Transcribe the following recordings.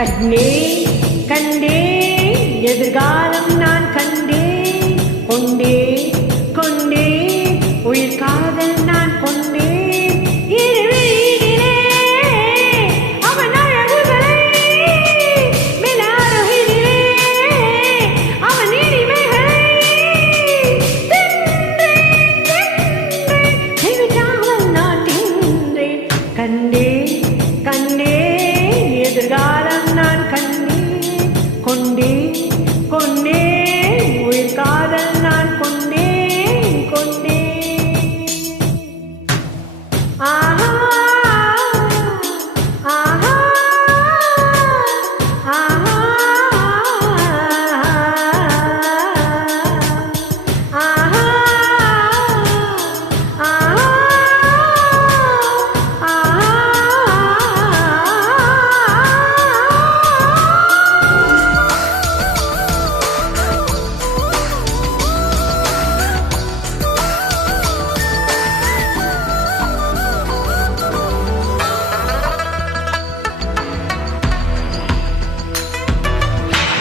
கண்ணே கண்டே எதிர்காலம் நான் கண்டே கொண்டே கொண்டே உயிர் காதல் நான் கொண்டே கண்டே கண்டே எதிர்காலம் நான் கண்டே கொண்டே கொண்டே உயிர் காதல் நான் கொண்டே கொண்டே ஆஹா ஆஹா ஆஹா ஆஹா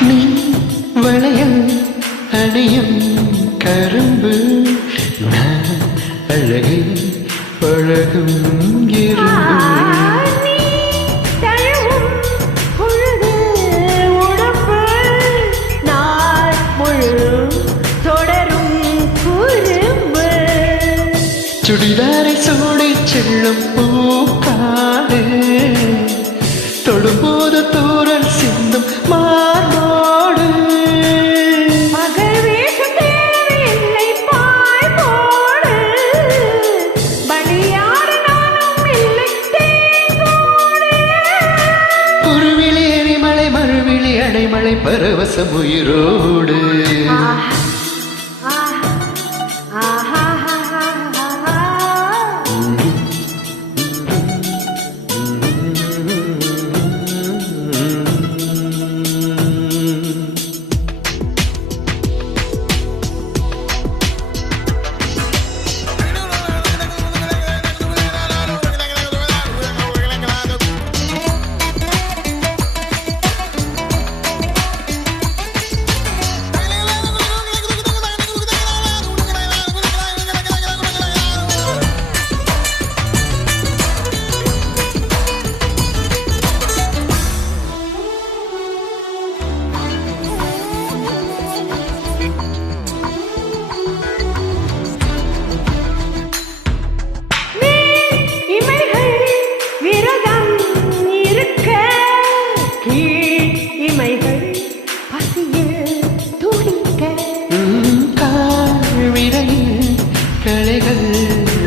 நீ வளையல் அணியும் கரும்பு நான் அழகில் பழகும் இரும்பு சுடிதாரை சூடி செல்லும் பூக்காடு தொடும்போது தூரல் சிந்தும் மார்போடு மகள் வேஷம் தேவையில்லை பாய் போடு பலியாடு நானும் இல்லை தேங்கோடு குருவிழி எரிமலை மறுவிழி அடைமலை பரவசம் உயிரோடு கலைகள்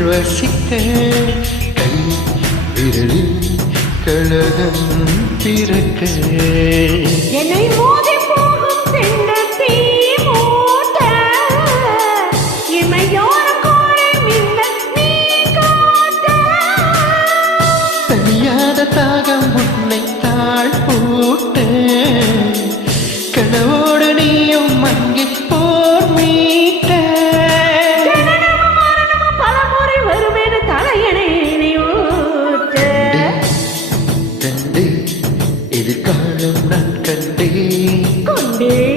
வசிக்க கை விரலில் கழகம் பிறக்க என்னை மோதி போகும் தென்னத்தி மூட்ட இமையோர கோரி மின்ன நீ காட்ட தனியாத தாகம் உன்னை தாழ் போட்ட கனவோடு நீயும் அங்கே போர் மீட்ட எதிர்காலம் நான் கண்டே கொண்டே